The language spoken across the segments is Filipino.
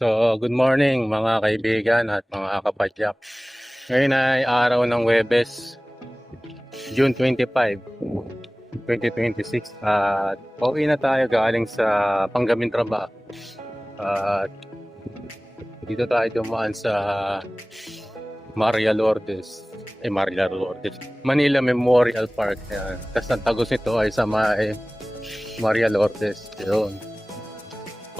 So, good morning mga kaibigan at mga kapadyak. Ngayon ay araw ng Huwebes, June 25, 2026. At pauwi na tayo galing sa Panggamin Trabaho. At dito tayo dumaan sa Maria Lourdes. Manila Memorial Park. Yan. Tapos ang tagos nito ay sa Maria Lourdes. Yun.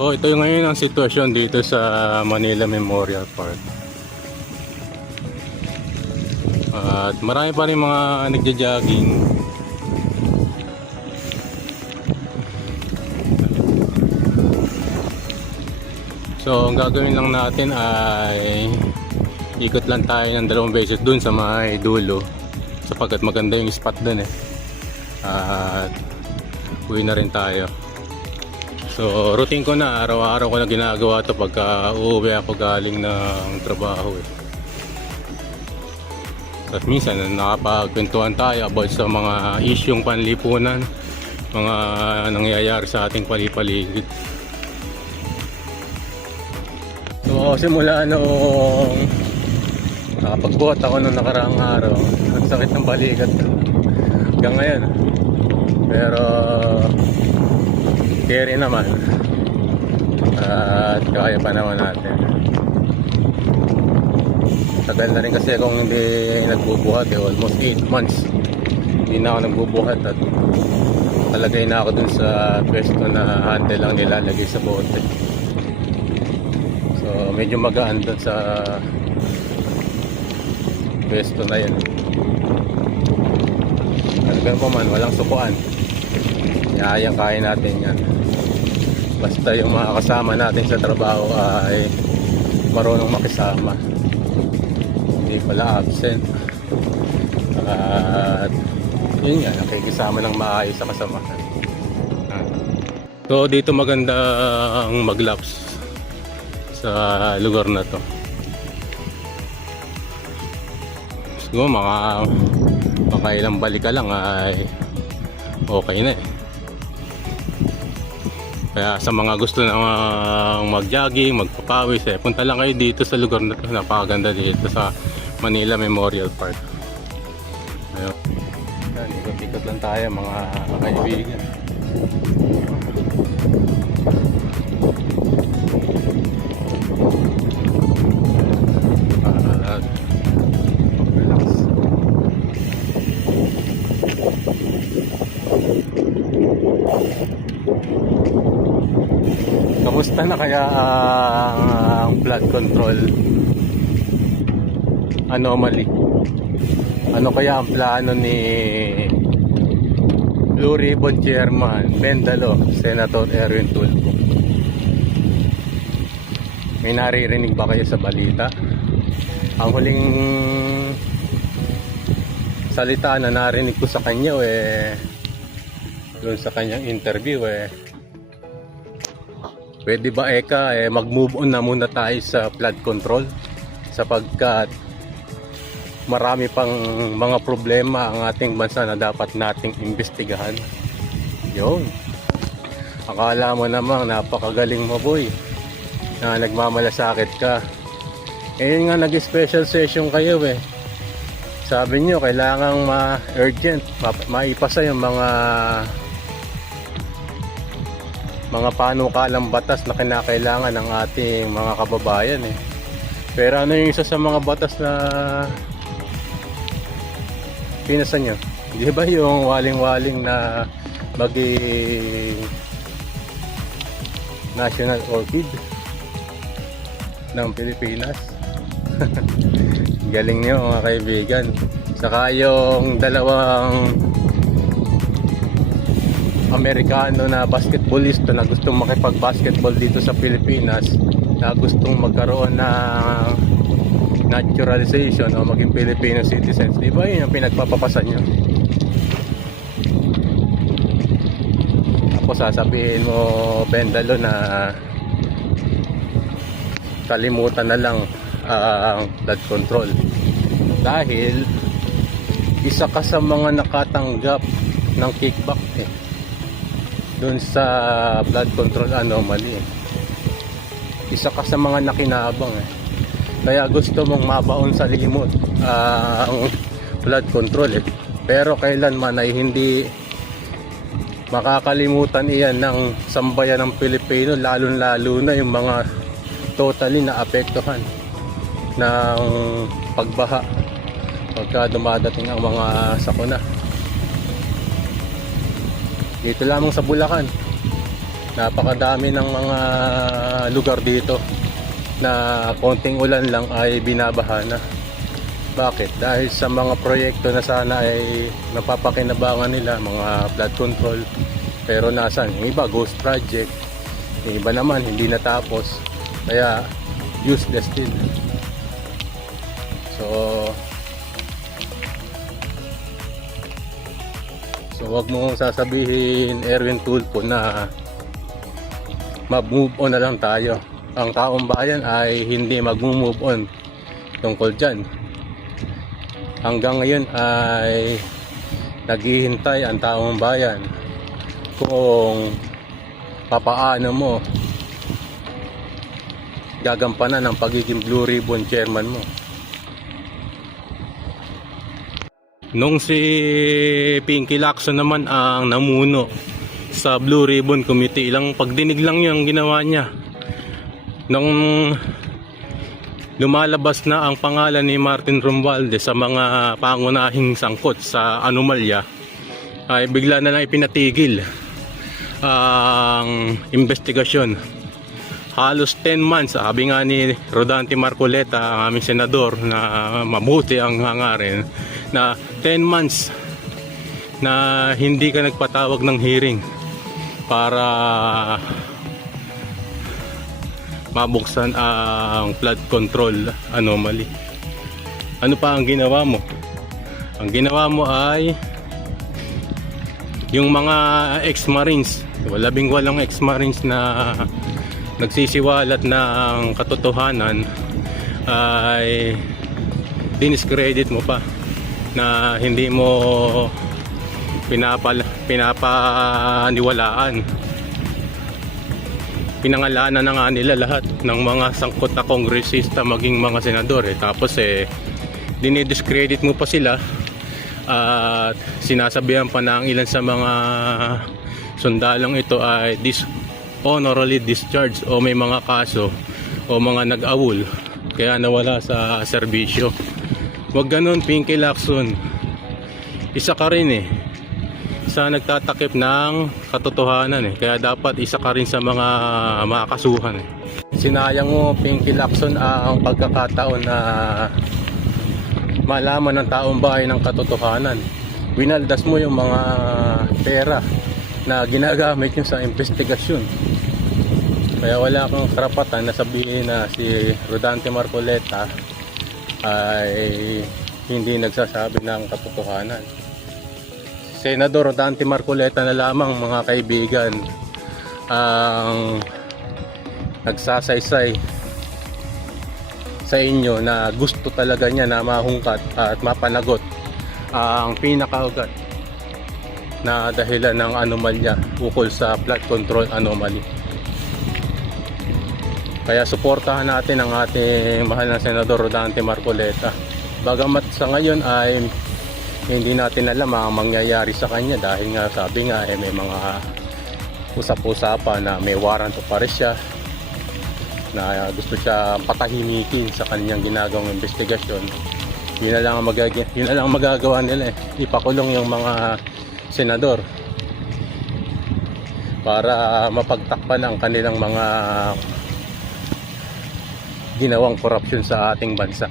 So, ito yung ngayon ang sitwasyon dito sa Manila Memorial Park. At marami pa rin mga nagja-jogging. So, ang gagawin lang natin ay ikot lang tayo ng 2 beses dun sa may dulo sapagkat maganda yung spot dun at uwi na rin tayo. So, routine ko na, araw-araw ko na ginagawa to pagka uuwi ako galing ng trabaho Tapos minsan nakapagkwentuhan tayo about sa mga isyong panlipunan, mga nangyayari sa ating palipaligid. So, simula noong nakapagbuhat ako nung nakaraang araw, ang sakit ng balikat hanggang ngayon. Pero carry naman at kaya pa naman natin. Tagal na rin kasi kung hindi nagbubuhat almost 8 months hindi na ako nagbubuhat at talagay na ako dun sa pwesto na handle lang nilalagay sa bote. So medyo magaan dun sa pwesto na yun. Talagang po man, walang sukuan, kaya natin yan. Basta yung mga kasama natin sa trabaho ay marunong makisama, hindi pala absent, at yun nga, nakikisama ng maayos sa kasamahan. So dito maganda ang maglaps sa lugar na to. Siguro mga ilang balik ka lang ay okay na Kaya sa mga gusto na mag-jogging, magpapawis, punta lang kayo dito sa lugar na ito. Napakaganda dito sa Manila Memorial Park. Ayun. Yan, ikot-ikot lang tayo mga kaibigan. Relax. Kamusta na kaya ang flood control anomaly? Ano kaya ang plano ni Blue Ribbon Chairman Bendalo, Senator Erwin Tulfo? May naririnig ba kayo sa balita? Ang huling salita na narinig ko sa kanya doon sa kanyang interview pwede ba mag-move on na muna tayo sa flood control sapagkat marami pang mga problema ang ating bansa na dapat nating imbestigahan. Yun. Akala mo namang napakagaling mo, boy, na nagmamalasakit ka. Ngayon nga nag-special session kayo Sabi nyo kailangang ma-urgent maipasa yung mga panukalang batas na kinakailangan ng ating mga kababayan Pero ano yung isa sa mga batas na pinasa nyo? Di ba yung waling-waling na maging national orchid ng Pilipinas? Galing nyo mga kaibigan. Saka yung dalawang Amerikano na basketballista na gustong makipag-basketball dito sa Pilipinas, na gustong magkaroon ng naturalization o maging Filipino citizens. Di ba yun ang pinagpapapasan nyo? Tapos sasabihin mo, Bendalo, na kalimutan na lang ang flood control dahil isa ka sa mga nakatanggap ng kickback dun sa flood control anomaly. isa ka sa mga nakinabang eh. Kaya gusto mong mabaon sa limot ang flood control eh. Pero kailanman ay hindi makakalimutan iyan ng sambayan ng Pilipino, lalo na yung mga totally na apektuhan ng pagbaha pagka dumadating ang mga sakuna. Dito lamang sa Bulacan, napakadami ng mga lugar dito na konting ulan lang ay binabaha na. Bakit? Dahil sa mga proyekto na sana ay napapakinabangan nila, mga flood control, pero nasan? Yung iba ghost project, yung iba naman hindi natapos, kaya useless din. So wag mo sasabihin, Erwin Tulfo, na mag-move on na lang tayo. Ang taong bayan ay hindi mag-move on tungkol dyan. Hanggang ngayon ay naghihintay ang taong bayan kung papaano mo gagampanan ang pagiging Blue Ribbon Chairman mo. Nung si Pinky Lacson naman ang namuno sa Blue Ribbon Committee, ilang pagdinig lang yung ginawa niya. Nung lumalabas na ang pangalan ni Martin Romualdez sa mga pangunahing sangkot sa anomalya, ay bigla na lang ipinatigil ang investigasyon. Halos 10 months, sabi nga ni Rodante Marcoleta, ang aming senador, na mabuti ang hangarin, na 10 months na hindi ka nagpatawag ng hearing para mabuksan ang flood control anomaly. Ano pa ang ginawa mo? Ang ginawa mo ay yung mga ex-marines, 18 ex-marines na nagsisiwalat ng katotohanan, ay diniscredit mo pa, na hindi mo pinapaniwalaan. Pinangalanan na nga nila lahat ng mga sangkot na kongresista, maging mga senador eh. Tapos dinidiscredit mo pa sila at sinasabihan pa na ang ilan sa mga sundalong ito ay dishonorably discharged o may mga kaso o mga nag-awol kaya nawala sa serbisyo. Huwag ganun, Pinky Lacson. Isa ka rin eh sa nagtatakip ng katotohanan eh. Kaya dapat isa ka rin sa mga makakasuhan eh. Sinayang mo, Pinky Lacson, ang pagkakataon na malaman ng taong bayan ng katotohanan. Winaldas mo yung mga pera na ginagamit nyo sa investigasyon. Kaya wala kang karapatan na sabihin na si Rodante Marcoleta ay hindi nagsasabi ng katotohanan. Senador Rodante Marcoleta na lamang, mga kaibigan, ang nagsasaysay sa inyo na gusto talaga niya na mahungkat at mapanagot ang pinakaugat na dahilan ng anomalya ukol sa flood control anomaly. Kaya suportahan natin ang ating mahal na Senador Rodante Marcoleta. Bagamat sa ngayon ay hindi natin alam ang mangyayari sa kanya, dahil nga sabi nga may mga usap-usapan na may warrant of arrest siya, na gusto siya patahimikin sa kanyang ginagawang investigasyon. Yun na lang ang magagawa nila eh. Ipakulong yung mga senador para mapagtakpan ang kanilang mga ginawang korupsyon sa ating bansa.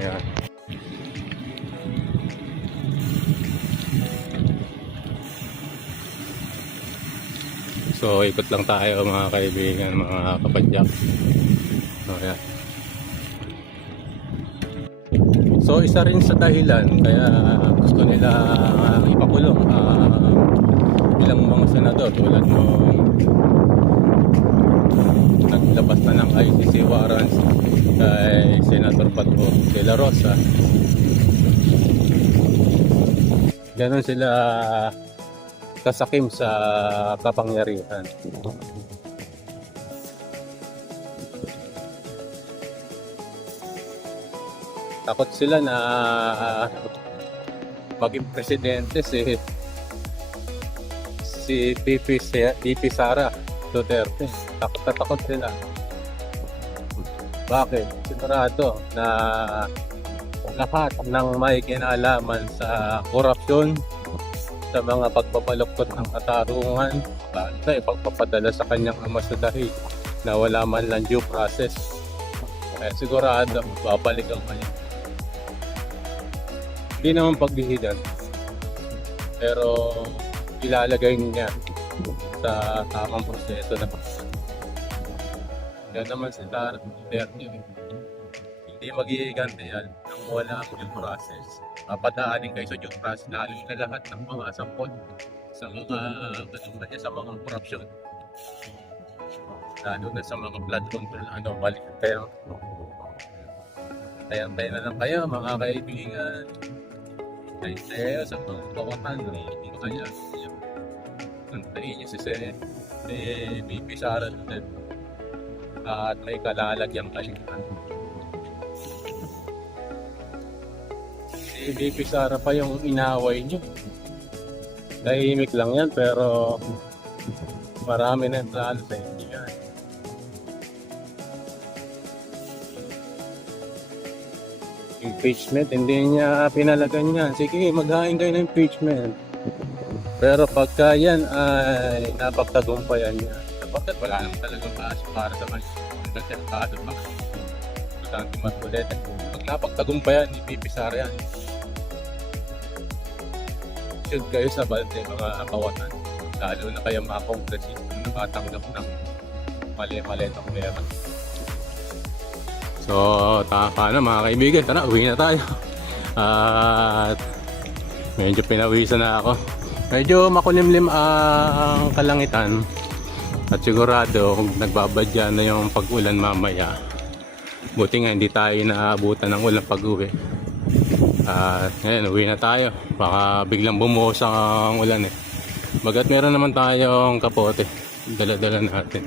Ayan. So ikot lang tayo, mga kaibigan, mga kapadyak. Ayan. So isa rin sa dahilan kaya gusto nila ipakulong ilang mga senador, tulad nung naglabas na ng ICC warrants kay Senator Bato de la Rosa. Ganon sila kasakim sa kapangyarihan. takot sila na maging presidente si VP Sara Duterte. Takot na takot sila. Bakit? Sigurado na lahat ng may kinalaman sa korupsyon, sa mga pagpabaluktot ng katarungan, pagpapadala sa kanyang ama sa dahil na wala man lang due process. Kaya sigurado, babalik ang kanya. Hindi naman pagbihidan, pero ilalagay niya sa tamang proseso na yan naman si Sara Duterte. Hindi mag-iigante yan nang wala ang due process. Papadaanin kayo sa due process, lalo na lahat ng mga sampot sa mga niya sa mga korupsyon. Lalo na sa mga blood control anomaly. Pero tayo na lang kayo mga kaibigan. Tayo sa mga kawatan. Hindi ko kaya antayin niyo si VP Sara Duterte. At may kalalagyan kayo. Si VP Sara pa yung inaway niyo. Tahimik lang yan pero marami na yung plano sa inyo yan. Impeachment, hindi niya pinalagan yan. Sige, maghain kayo ng impeachment. Pero pagka yan ay napagtagumpayan niya, bakit wala naman talagang kaso para sa kanya? Nagkakaso ba? Butante Marcoleta. Pag napagtagumpayan, ni VP Sara yan. Should kayo sa balde mga kawatan. Lalo na kayo mga kongresista na nakatanggap ng mali-malitang pera. So, paano mga kaibigan? Tara, uwi na tayo. At medyo pinawisan na ako. Medyo makulimlim ang kalangitan. At sigurado kung nagbabadya na yung pag-ulan mamaya. Buti nga hindi tayo naabutan ng ulan pag-uwi. At ngayon, uwi na tayo. Baka biglang bumuhos ang ulan eh. Bagat meron naman tayong kapote. Dala-dala natin.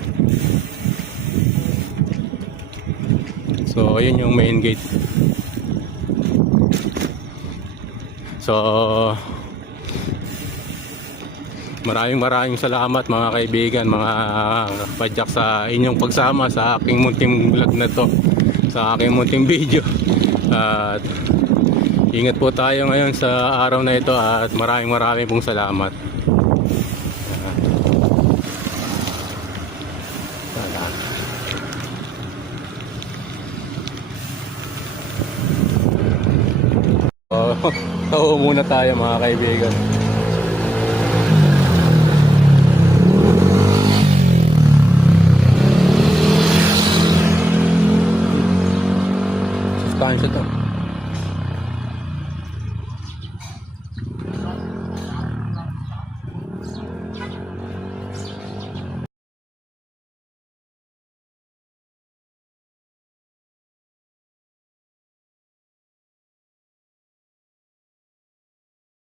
So, ayun yung main gate. So, maraming salamat mga kaibigan, mga padyak sa inyong pagsama sa aking munting vlog na to, sa aking munting video. At ingat po tayo ngayon sa araw na ito at maraming pong salamat. Taho muna tayo mga kaibigan. Sustansya to.